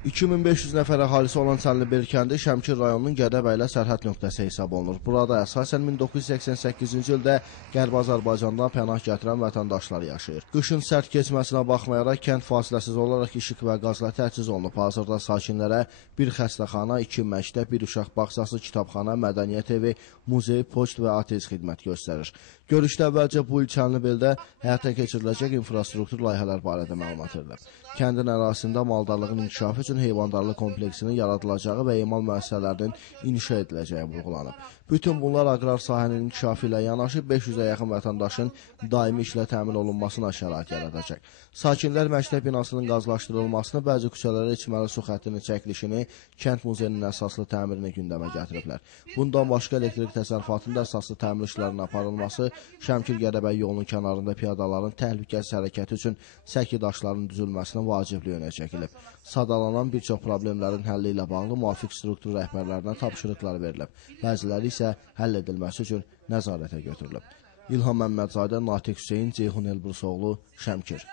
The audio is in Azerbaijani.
2500 nəfər əhalisi olan Çənlibel kəndi Şəmkir rayonunun Gədəbəylə sərhəd nöqtəsi hesab olunur. Burada əsasən 1988-ci ildə Qərbi Azərbaycandan pənah gətirən vətəndaşlar yaşayır. Qışın sərt keçməsinə baxmayaraq kənd fasiləsiz olaraq işıq və qazla təchiz olunub. Hazırda sakinlərə bir xəstəxana, 2 məktəb, bir uşaq bağçası, kitabxana, mədəniyyət evi, muzey, poçt və ATS xidmət göstərir. Görüşdə əvvəlcə bu il Çənlibeldə həyata keçiriləcək infrastruktur layihələr barədə məlumat verilib. Kəndin ərazisində maldarlığın inkişafı üçün heyvandarlıq kompleksinin yaradılacağı və emal müəssisələrinin inşa ediləcəyi vurğulanıb. Bütün bunlar aqrar sahənin inkişafı ilə yanaşı 500-ə yaxın vətəndaşın daimi işlə təmin olunmasına şərait yaradacaq. Sakinlər məktəb binasının qazlaşdırılmasını, bəzi küçələrə içməli su xəttinin çəkilişini, kənd muzeyinin əsaslı təmirini gündəmə gətiriblər. Bundan başqa elektrik təsərrüfatında əsaslı təmir işlərinin aparılması, Şəmkir-Gədəbəy yolunun kənarında piyadaların təhlükəsiz hərəkəti üçün səki daşlarının düzülməsinə vaciblik önə çəkilib. Sadalanan bir çox problemlərin həlli ilə bağlı müvafiq struktur rəhbərlərinə tapşırıqlar verilib. Bəziləri isə həll edilməsi üçün nəzarətə götürülüb. İlham Məmmədzadə, Natiq Hüseyin, Ceyhun Elbrusoğlu, Şəmkir.